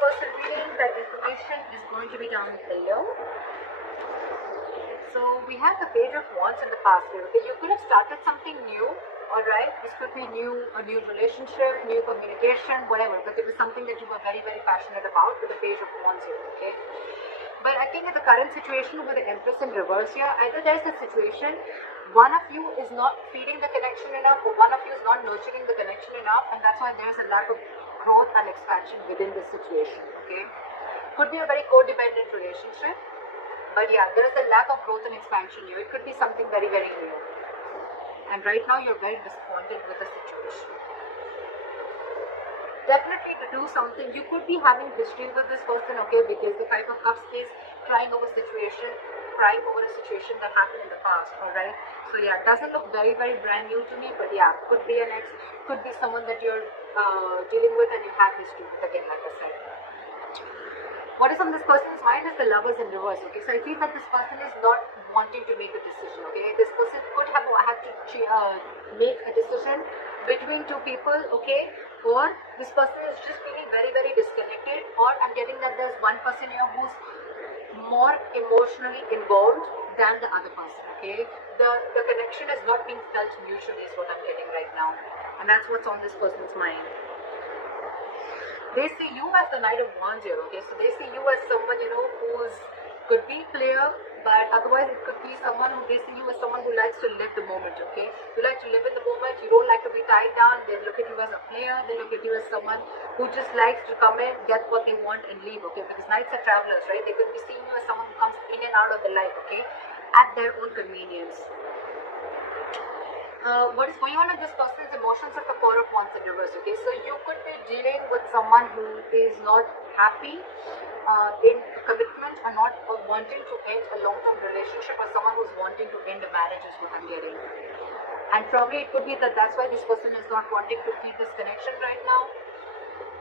person reading, that information is going to be down below. So we have the Page of Wands in the past here. Okay, you could have started something new. Alright, this could be a new relationship, new communication, whatever. But it was something that you were very, very passionate about with the Page of Wands here. Okay. But I think in the current situation with the Empress in reverse here, either there's a situation, one of you is not feeding the connection enough, or one of you is not nurturing the connection enough, and that's why there's a lack of growth and expansion within this situation. Okay. Could be a very codependent relationship. But yeah, there is a lack of growth and expansion here. It could be something very, very new. And right now you're very disappointed with the situation. Definitely to do something, you could be having history with this person, okay, because the Five of Cups is crying over a situation that happened in the past, alright? So yeah, it doesn't look very, very brand new to me, but yeah, could be an ex, could be someone that you're dealing with and you have history with, again, like I said. What is on this person's mind is the Lovers in reverse, okay? So I feel that this person is not wanting to make a decision, okay? This person could have had to make a decision between two people, okay? Or this person is just feeling very, very disconnected, or I'm getting that there's one person here who's more emotionally involved than the other person, okay? The connection is not being felt mutually is what I'm getting right now. And that's what's on this person's mind. They see you as the Knight of Wands here, okay? So they see you as someone, you know, who's could be player, but otherwise it could be someone who, they see you as someone who likes to live the moment, okay? You like to live in the moment, you don't like to be tied down. They look at you as a player, they look at you as someone who just likes to come in, get what they want and leave, okay? Because Knights are travelers, right? They could be seeing you as someone who comes in and out of the life, okay? At their own convenience. What is going on in this person's emotions is the Four of Wands in reverse, okay? So you could be dealing with someone who is not happy in commitment or not wanting to end a long-term relationship, or someone who's wanting to end a marriage is what I'm getting. And probably it could be that that's why this person is not wanting to feed this connection right now,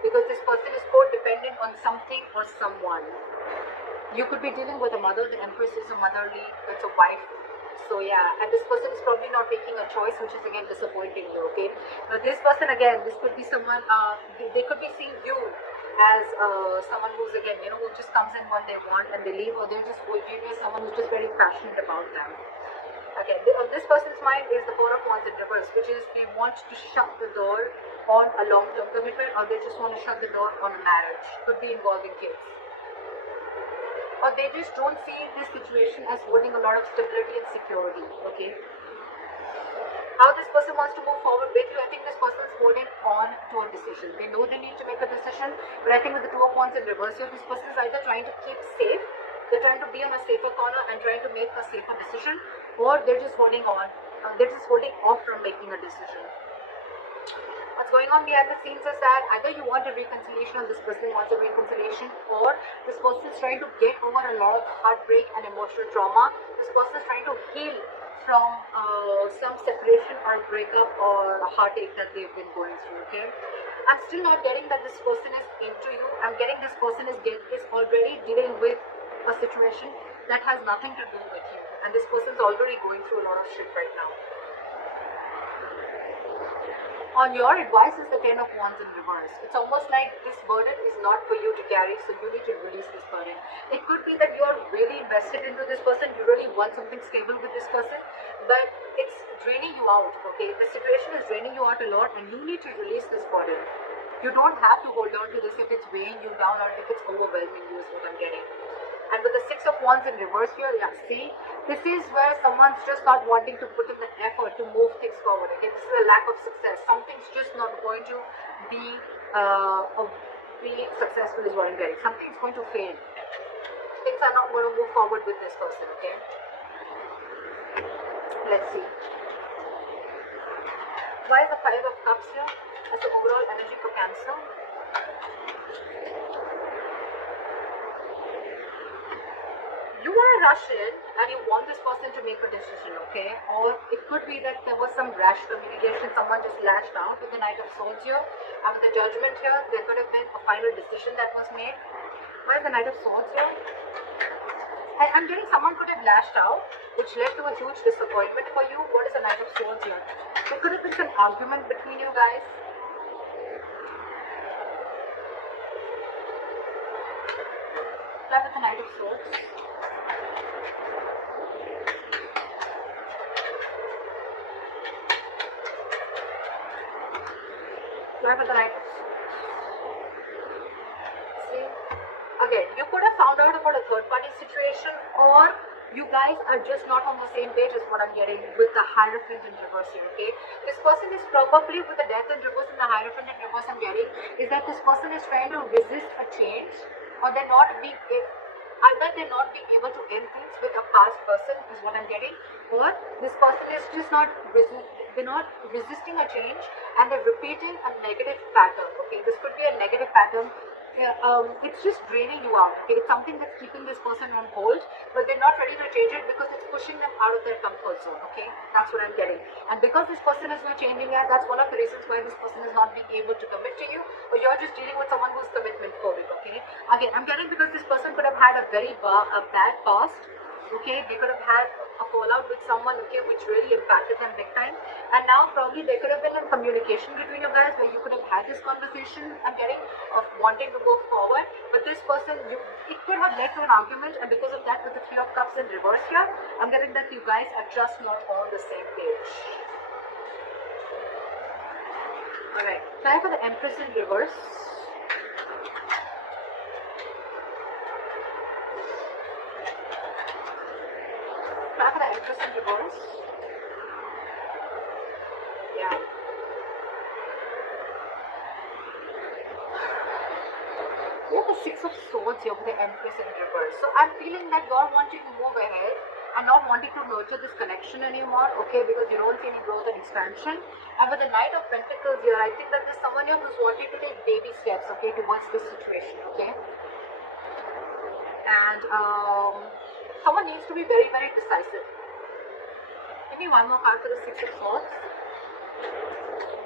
because this person is codependent on something or someone. You could be dealing with a mother. The Empress is a motherly, it's a wife. So yeah, and this person is probably not making a choice, which is again disappointing you, okay? Now this person again, this could be someone, they could be seeing you as someone who's again, you know, who just comes in when they want and they leave, or they're just viewed as someone who's just very passionate about them. Okay, on this person's mind is the Four of Wands in reverse, which is they want to shut the door on a long-term commitment, or they just want to shut the door on a marriage. Could be involving kids. Or they just don't see this situation as holding a lot of stability and security, okay? How this person wants to move forward with you, I think this person is holding on to a decision. They know they need to make a decision, but I think with the Two of Wands in reverse here, this person is either trying to keep safe, they're trying to be on a safer corner and trying to make a safer decision, or they're just holding on, they're just holding off from making a decision. What's going on behind the scenes is that either you want a reconciliation or this person wants a reconciliation, or this person is trying to get over a lot of heartbreak and emotional trauma. This person is trying to heal from some separation or breakup or a heartache that they've been going through, okay? I'm still not getting that this person is into you. I'm getting this person is already dealing with a situation that has nothing to do with you. And this person is already going through a lot of shit right now. On your advice is the Ten of Wands in reverse. It's almost like this burden is not for you to carry, so you need to release this burden. It could be that you are really invested into this person, you really want something stable with this person, but it's draining you out, okay? The situation is draining you out a lot and you need to release this burden. You don't have to hold on to this if it's weighing you down or if it's overwhelming you is what I'm getting. And with the Six of Wands in reverse here, yeah, see, this is where someone's just not wanting to put in the effort to move things forward. Okay, this is a lack of success. Something's just not going to be successful is what I'm getting. Something's going to fail. Things are not going to move forward with this person, okay? Let's see. Why is the Five of Cups here as the overall energy for Cancer? You want to rush in and you want this person to make a decision, okay? Or it could be that there was some rash communication, someone just lashed out with the Knight of Swords here. And with the Judgment here, there could have been a final decision that was made. Where is the Knight of Swords here? I'm getting someone could have lashed out, which led to a huge disappointment for you. What is the Knight of Swords here? There could have been some argument between you guys. with the Knight of Swords. Fly with the Knight of Swords. See, again, you could have found out about a third party situation, or you guys are just not on the same page is what I'm getting with the Hierophant in reverse here, okay? This person is probably with the Death in reverse and the Hierophant in reverse I'm getting is that this person is trying to resist a change, or they're not being either they're not being able to end things with a past person is what I'm getting, or this person is just not they're not resisting a change and they're repeating a negative pattern, okay? This could be a negative pattern. It's just draining you out, okay? It's something that's keeping this person on hold, but they're not ready to change it because it's pushing them out of their comfort zone, okay? That's what I'm getting. And because this person is not changing that, that's one of the reasons why this person is not being able to commit to you, or you're just dealing with someone who's commitment phobic, okay? Again, I'm getting because this person could have had a very bad past, okay? They could have had a fallout with someone, okay, which really impacted them big time, and now probably there could have been a communication between you guys where you could have had this conversation, I'm getting, of wanting to go forward, but this person, it could have led to an argument, and because of that, with the Three of Cups in reverse here, I'm getting that you guys are just not on the same page. Alright, try for the Empress in reverse. Try for the Empress in reverse. Yeah. We have the Six of Swords here with the Empress in reverse. So I'm feeling that you're wanting to move ahead and not wanting to nurture this connection anymore, okay, because you don't see any growth and expansion. And with the Knight of Pentacles here, I think that there's someone here who's wanting to take baby steps, okay, towards this situation, okay. And someone needs to be very, very decisive. Give me one more card for the Six of Swords.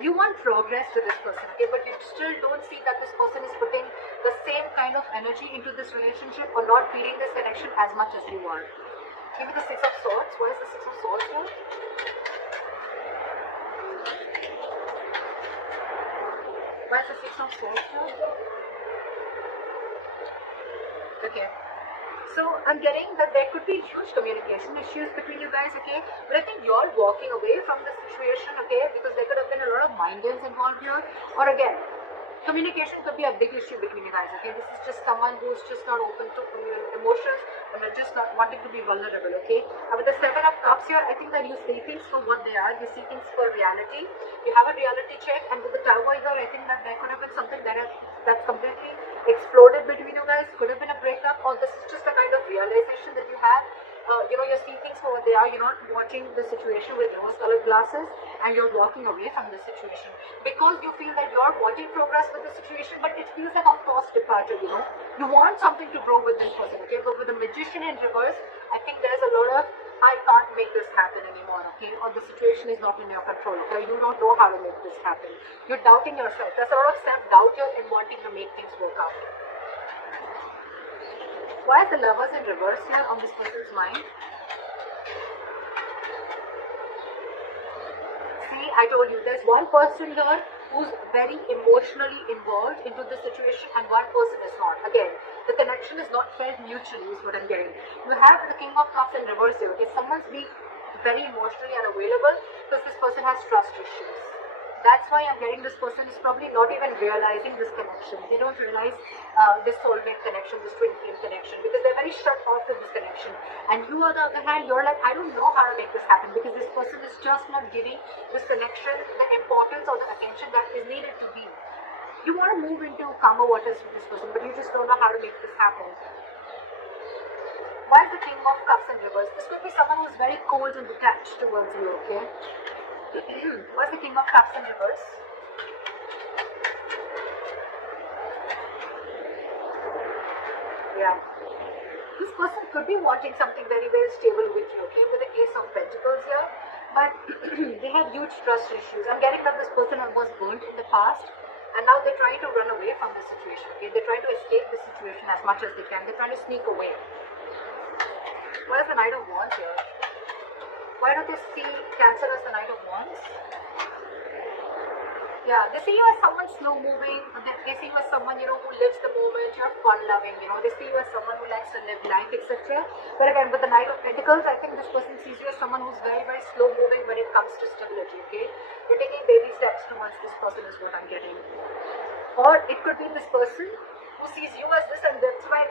You want progress to this person, okay, but you still don't see that this person is putting the same kind of energy into this relationship or not feeling this connection as much as you are. Give me the Six of Swords. Where is the Six of Swords here? Where is the Six of Swords here? Okay. So I'm getting that there could be huge communication issues between you guys, okay? But I think you're walking away from the situation, okay? Because there could have been a lot of mind games involved here. Or again, communication could be a big issue between you guys, okay? This is just someone who's just not open to emotions and are just not wanting to be vulnerable, okay? And with the Seven of Cups here, I think that you see things for what they are. You see things for reality. You have a reality check, and with the Tower here, I think that there could have been something that's completely exploded between you guys. Could have been a breakup, or this is just a kind of realization that you have. You're seeing things for what they are. You're not watching the situation with rose-colored glasses, and you're walking away from the situation because you feel that you're wanting progress with the situation, but it feels like a forced departure. You want something to grow with this person, okay? But with the Magician in reverse, I think there's a lot of I can't make this happen anymore, okay? Or the situation is not in your control, okay? You don't know how to make this happen. You're doubting yourself. There's a lot of self-doubt here and wanting to make things work out. Why is the Lovers in reverse here on this person's mind? See, I told you, there's one person here who's very emotionally involved into the situation and one person is not. Again, the connection is not felt mutually is what I'm getting. You have the King of Cups in reverse here, okay? Someone's being very emotionally unavailable because this person has trust issues. That's why I'm getting this person is probably not even realizing this connection. They don't realize this soulmate connection, this twin flame connection, because they're very shut off to this connection. And you, on the other hand, you're like, I don't know how to make this happen because this person is just not giving this connection the importance or the attention that is needed to be. You want to move into calmer waters with this person, but you just don't know how to make this happen. Why is the King of Cups in reverse? This could be someone who's very cold and detached towards you, okay? What's the King of Cups in reverse? Yeah. This person could be wanting something very, very stable with you, okay? With the Ace of Pentacles here. But they have huge trust issues. I'm getting that this person was burnt in the past. And now they're trying to run away from the situation, okay? They're trying to escape the situation as much as they can. They're trying to sneak away. What is the Knight of Wands here? Why don't they see Cancer as the Knight of Wands? Yeah, they see you as someone slow moving. They see you as someone, you know, who lives the moment. You're fun loving, you know. They see you as someone who likes to live life, etc. But again, with the Knight of Pentacles, I think this person sees you as someone who's very, very slow moving when it comes to stability. Okay, you're taking baby steps towards this person, is what I'm getting. Or it could be this person who sees you as this, and that's why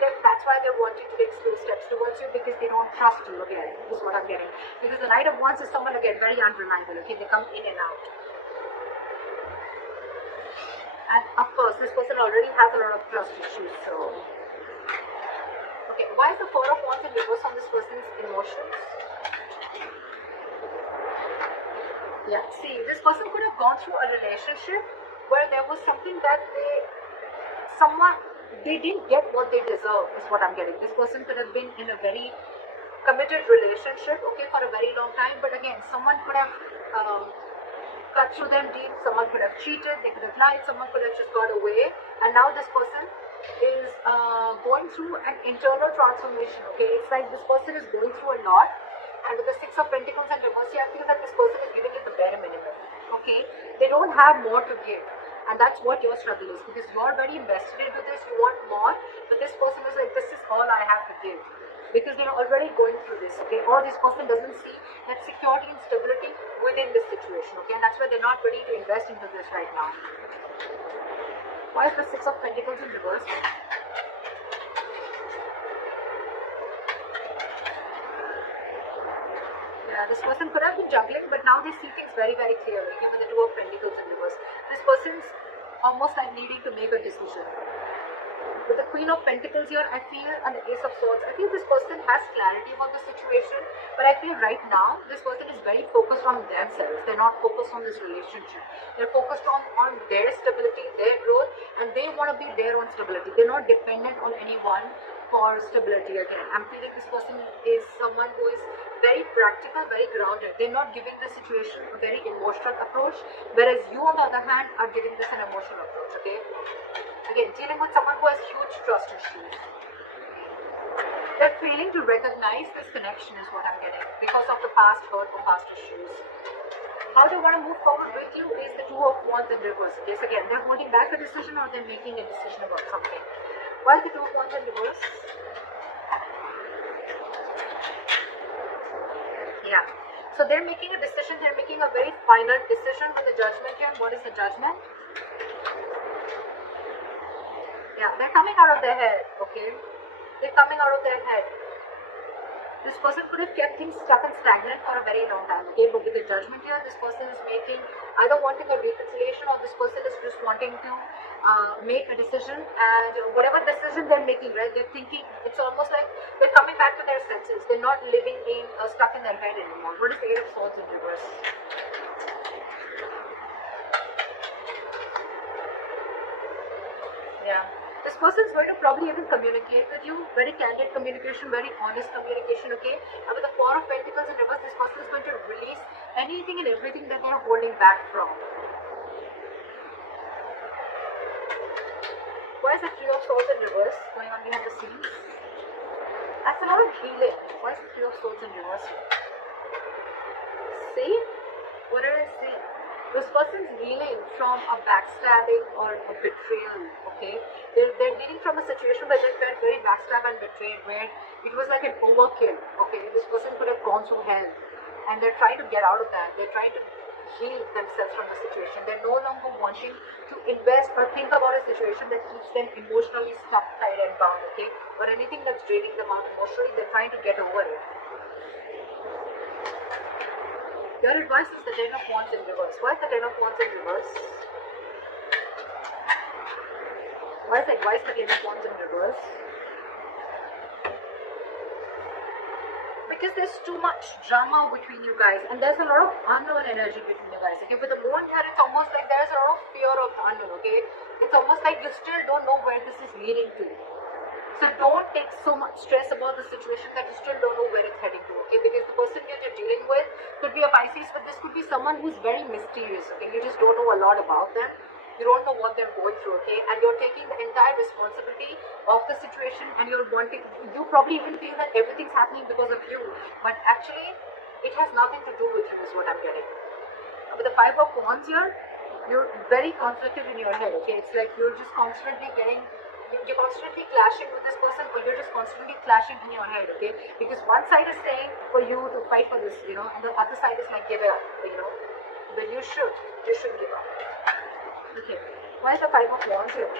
they're wanting to take slow steps towards you, because they don't trust you. Again, is what I'm getting. Because the Knight of Wands is someone, again, very unreliable. Okay, they come in and out. And of course, this person already has a lot of trust issues. So, okay, why is the Four of Wands in reverse on this person's emotions? Yeah, see, this person could have gone through a relationship where there was something that they didn't get what they deserve, is what I'm getting. This person could have been in a very committed relationship, okay, for a very long time, but again, someone could have cut through them deep, someone could have cheated, they could have lied, someone could have just got away, and now this person is going through an internal transformation, okay. It's like this person is going through a lot, and with the Six of Pentacles and reverse, I feel that this person is giving you the bare minimum, okay. They don't have more to give, and that's what your struggle is, because you're very invested into this, you want more, but this person is like, this is all I have to give, because they're already going through this, okay. Or this person doesn't see that security and stability within this situation, okay, and that's why they're not ready to invest into this right now. Why is the Six of Pentacles in reverse? Yeah, this person could have been juggling, but now they see things very, very clearly, okay, with the Two of Pentacles in reverse. This person's almost like needing to make a decision. With the Queen of Pentacles here, I feel, and the Ace of Swords, I feel this person has clarity about the situation, but I feel right now, this person is very focused on themselves. They're not focused on this relationship. They're focused on their stability, their growth, and they want to be their own stability. They're not dependent on anyone for stability again. I'm feeling this person is someone who is very practical, very grounded. They're not giving the situation a very emotional approach, whereas you, on the other hand, are giving this an emotional approach, okay? Again, dealing with someone who has huge trust issues. They're failing to recognize this connection, is what I'm getting, because of the past hurt or past issues. How they want to move forward with you is the Two of Wands in reverse. Yes, again, they're holding back a decision, or they're making a decision about something. Why is the Two of Wands in reverse? Yeah. So they're making a decision, they're making a very final decision with the Judgment here. What is the Judgment? Yeah, they're coming out of their head, okay? They're coming out of their head. This person could have kept things stuck and stagnant for a very long time, okay? But with the Judgment here, this person is making, either wanting a reconciliation, or this person is just wanting to make a decision, and whatever decision they're making, right, they're thinking, it's almost like they're coming back to their senses. They're not living in, stuck in their head anymore. What is the Eight of Swords in reverse? Yeah. This person is going to probably even communicate with you, very candid communication, very honest communication, okay? And with the Four of Pentacles in reverse, this person is going to release anything and everything that they are holding back from. Why is the Three of Swords in reverse going on behind the scenes? That's a lot of healing. Why is the Three of Swords in reverse? See? What did I see? This person's healing from a backstabbing or a betrayal, okay? They're healing from a situation where they felt very backstabbed and betrayed, where it was like an overkill, okay? This person could have gone through hell, and they're trying to get out of that. They're trying to heal themselves from the situation. They're no longer wanting to invest or think about a situation that keeps them emotionally stuck, tied and bound, okay? Or anything that's draining them out emotionally, they're trying to get over it. Your advice is the Ten of Wands in reverse. Why is the Ten of Wands in reverse? Why is the Ten of Wands in reverse? Because there's too much drama between you guys, and there's a lot of unknown energy between you guys, okay? With the moon here, it's almost like there's a lot of fear of the unknown, okay? It's almost like you still don't know where this is leading to. So don't take so much stress about the situation that you still don't know where it's heading to, okay? Because the person that you're dealing with could be a Pisces, but this could be someone who's very mysterious, okay? You just don't know a lot about them. You don't know what they're going through, okay? And you're taking the entire responsibility of the situation, and you're wanting, you probably even feel that everything's happening because of you. But actually, it has nothing to do with you, is what I'm getting. With the Five of Wands here, you're very conflicted in your head, okay? It's like you're just constantly you're constantly clashing with this person, or you're just constantly clashing in your head, okay? Because one side is saying for you to fight for this, and the other side is like, give it up, but you should give up. Okay, why is the Five of Wands here?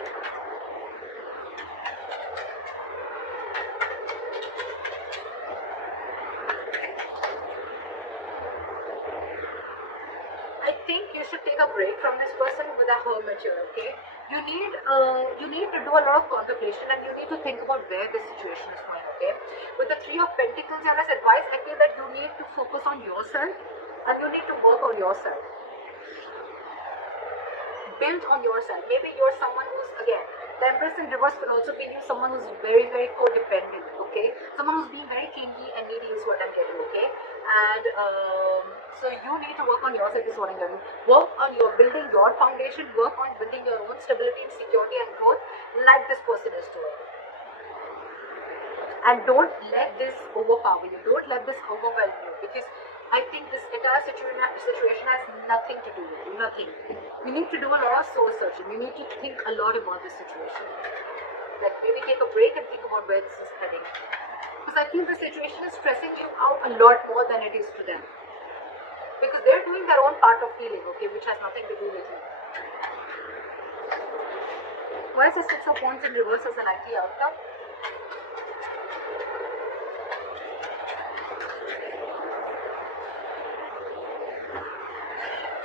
I think you should take a break from this person with a hermit here, okay? You need to do a lot of contemplation, and you need to think about where this situation is going, okay? With the Three of Pentacles here as advice, I feel that you need to focus on yourself, and you need to work on yourself. Build on yourself. Maybe you're someone who's, again, the Empress in reverse could also mean you someone who's very, very codependent, okay? Someone who's being very clingy and needy is what I'm getting, okay? And so you need to work on yourself is what I'm getting. Work on your building your foundation, work on building your own stability and security and growth like this person is doing. And don't let this overpower you. Don't let this overwhelm you, because I think this entire situation has nothing to do with you. Nothing. You need to do a lot of soul searching. You need to think a lot about this situation. Like maybe take a break and think about where this is heading. Because I feel the situation is stressing you out a lot more than it is to them. Because they're doing their own part of healing, okay, which has nothing to do with you. Why is the Six of Wands in reverse as an likely outcome?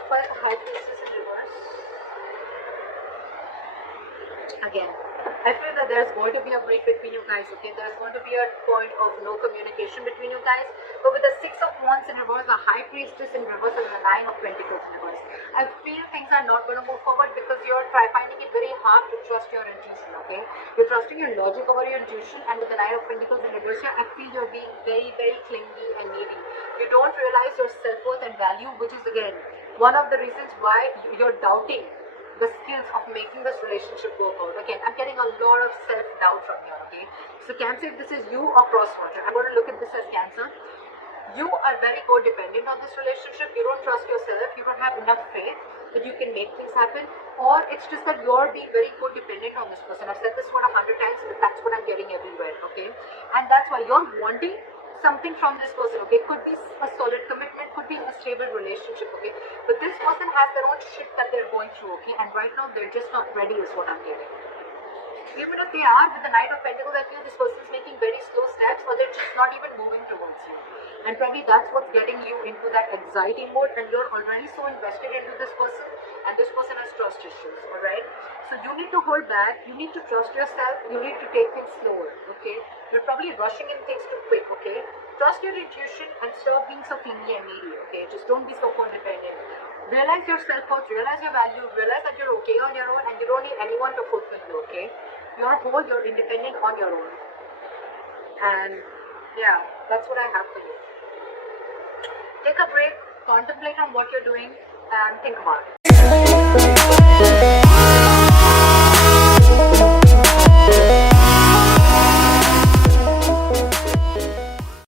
Why is the High Priestess in reverse? Again, I feel that there's going to be a break between you guys, okay? There's going to be a point of no communication between you guys. But with the Six of Wands in reverse, the High Priestess in reverse, and the Nine of Pentacles in reverse, I feel things are not going to move forward because you're finding it very hard to trust your intuition, okay? You're trusting your logic over your intuition, and with the Nine of Pentacles in reverse here, I feel you're being very, very clingy and needy. You don't realize your self-worth and value, which is, again, one of the reasons why you're doubting the skills of making this relationship work out. Again, I'm getting a lot of self-doubt from here, okay? So Cancer, if this is you or cross-watcher, I'm going to look at this as Cancer. You are very codependent on this relationship. You don't trust yourself. You don't have enough faith that you can make things happen. Or it's just that you're being very codependent on this person. I've said this word 100 times, but that's what I'm getting everywhere, okay? And that's why you're wanting something from this person, okay? Could be a solid commitment, could be a stable relationship, okay? But this person has their own shit that they're going through, okay? And right now they're just not ready is what I'm getting. Even if they are, with the Knight of Pentacles, I feel this person is making very slow steps, or they're just not even moving towards you. And probably that's what's getting you into that anxiety mode, and you're already so invested into this person, and this person has trust issues, alright? So you need to hold back, you need to trust yourself, you need to take things slower, okay? You're probably rushing in things too quick, okay? Trust your intuition and stop being so clingy and needy, okay? Just don't be so codependent. Realize your self-worth, realize your value, realize that you're okay on your own, and you don't need anyone to fulfill you, okay? You're whole, you're independent on your own. And yeah, that's what I have for you. Take a break, contemplate on what you're doing, and think about it.